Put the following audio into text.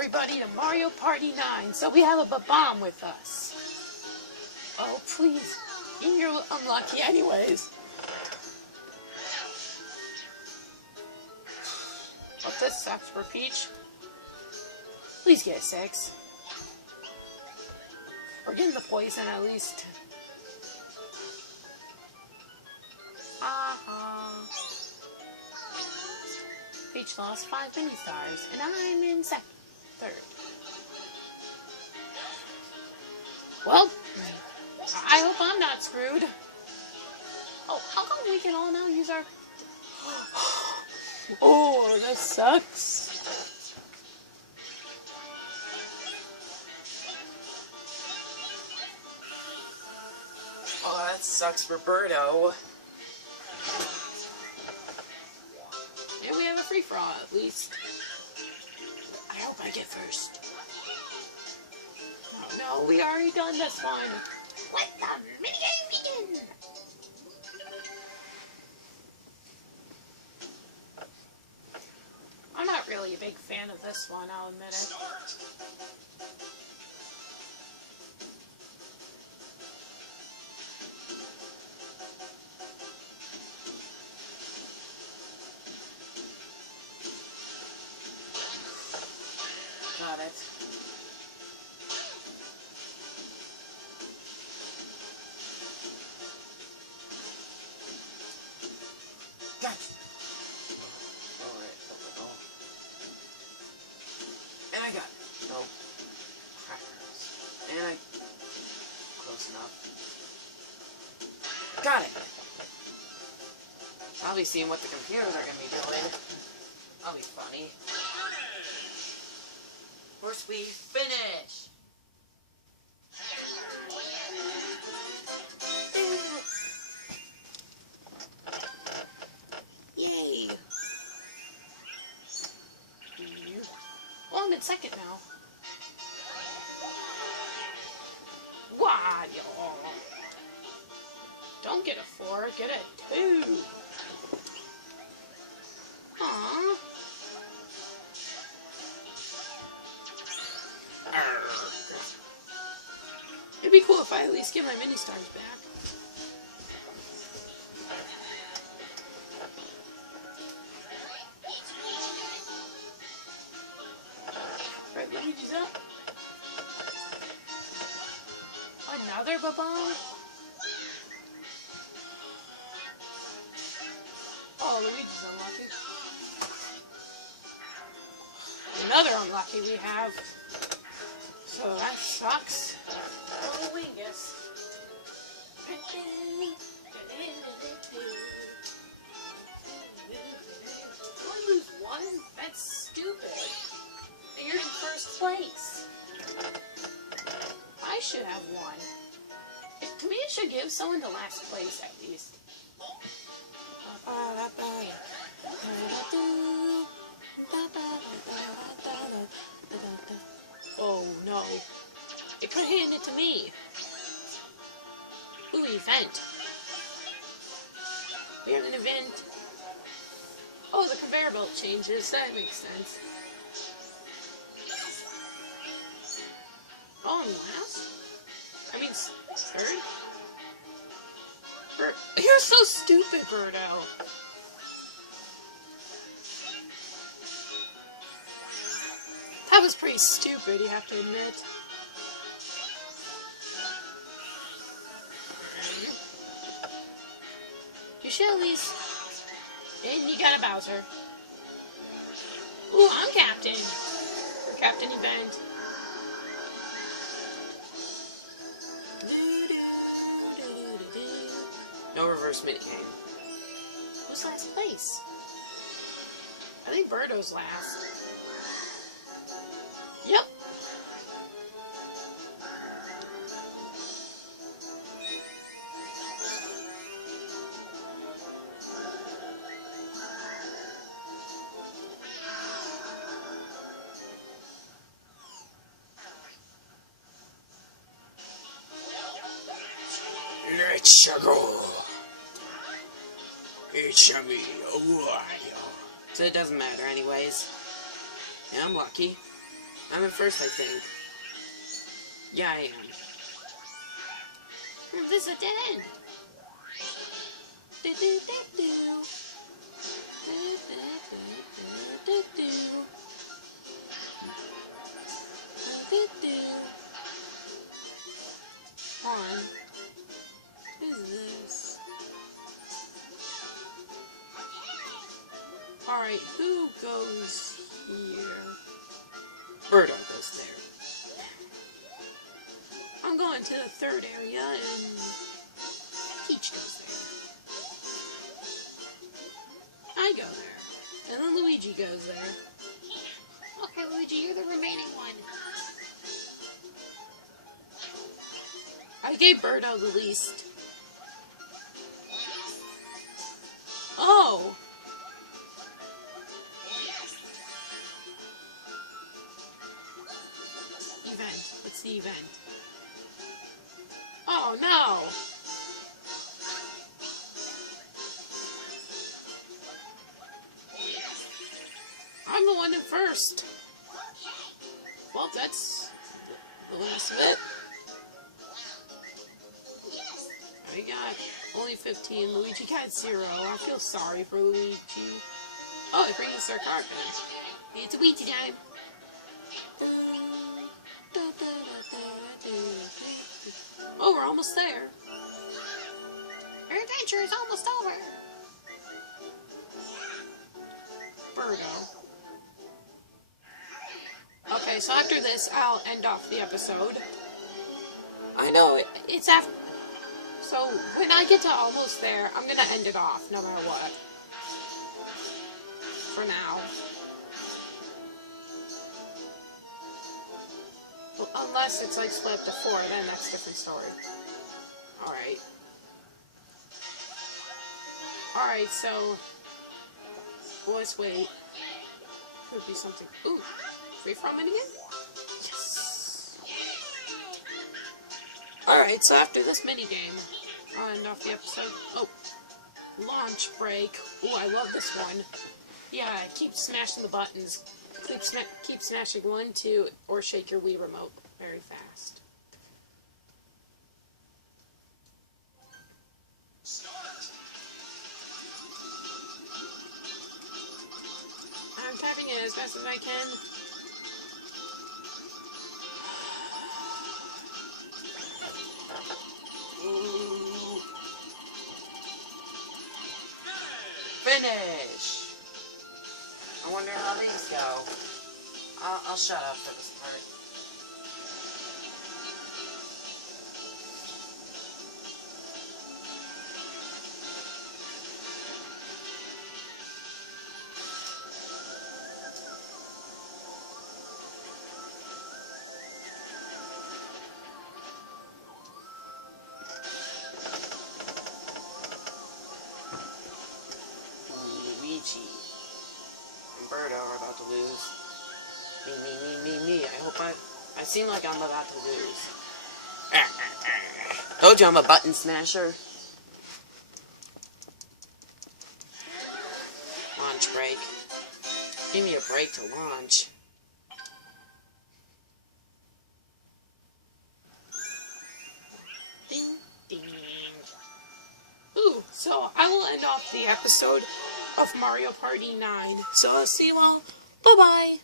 everybody to Mario Party 9. So we have a Bom-omb with us. Oh, please. You're unlucky anyways. Well, this sucks for Peach. Please get a 6. We're getting the poison at least. Peach lost 5 mini stars, and I'm in third. Well, I hope I'm not screwed. Oh, how come we can all now use our... Oh, that sucks. Oh, that sucks for Birdo. Yeah, we have a free-for-all at least. I hope I get first. No, we already done this one. Let the minigame begin! I'm not really a big fan of this one, I'll admit it. Got it. Gotcha. Alright, and I got it. No. Crackers. And I... Close enough. Got it. I'll be seeing what the computers are going to be doing. That'll be funny. Of course we finish! Yay! Well, I'm in second now. Wow! Don't get a 4, get a 2. Aww. It'd be cool if I at least get my mini stars back. Right, Luigi's up. Another Bom-omb? Oh, Luigi's unlucky. Another unlucky we have. So that sucks. Oh, we guess. Only lose 1? That's stupid. And you're in first place. I should have won. To me, it should give someone the last place at least. Oh no. It could hand it to me. Ooh, event. We have an event. Oh, the conveyor belt changes. That makes sense. Oh, and last? I mean, third? You're so stupid, Birdo. That was pretty stupid, you have to admit. You should at least... And you got a Bowser. Ooh, I'm captain. For Captain Event. No reverse minigame. Who's last place? I think Birdo's last. Yep. Let's go. It's me, Wario. So it doesn't matter anyways. Yeah, I'm lucky. I'm in first, I think. Yeah, I am. This is a dead end. Do, do, do, do. Do, do, do, do, do. Do, do, do. On. What is this? Alright, who goes here? Birdo goes there. I'm going to the third area, and Peach goes there. I go there. And then Luigi goes there. Okay, Luigi, you're the remaining one. I gave Birdo the least. Oh! Event. What's the event? Oh no! I'm the one in first. Well, that's the last of it. I got only 15. Luigi got 0. I feel sorry for Luigi. Oh, it brings us our card bench. It's Luigi time. Oh, we're almost there. Our adventure is almost over. Birdo. Okay, so after this, I'll end off the episode. I know. It's after... So, when I get to almost there, I'm gonna end it off, no matter what. For now. Well, unless it's like split up to 4, then that's a different story. Alright. Alright, so... let's wait. Could be something... Ooh! Free from it again? Yes! Alright, so after this minigame, I'll end off the episode. Oh! Launch break. Ooh, I love this one. Yeah, keep smashing the buttons. Keep smashing 1, 2, or shake your Wii remote very fast. I'm tapping it as fast as I can. Ooh. Finish! I wonder how these go. I'll shut up for this part. Luigi and Birdo are about to lose. Me. I hope I seem like I'm about to lose. Told you I'm a button smasher. Launch break. Give me a break to launch. Ding, ding. Ooh, so I will end off the episode of Mario Party 9. So I'll see you all. Bye-bye.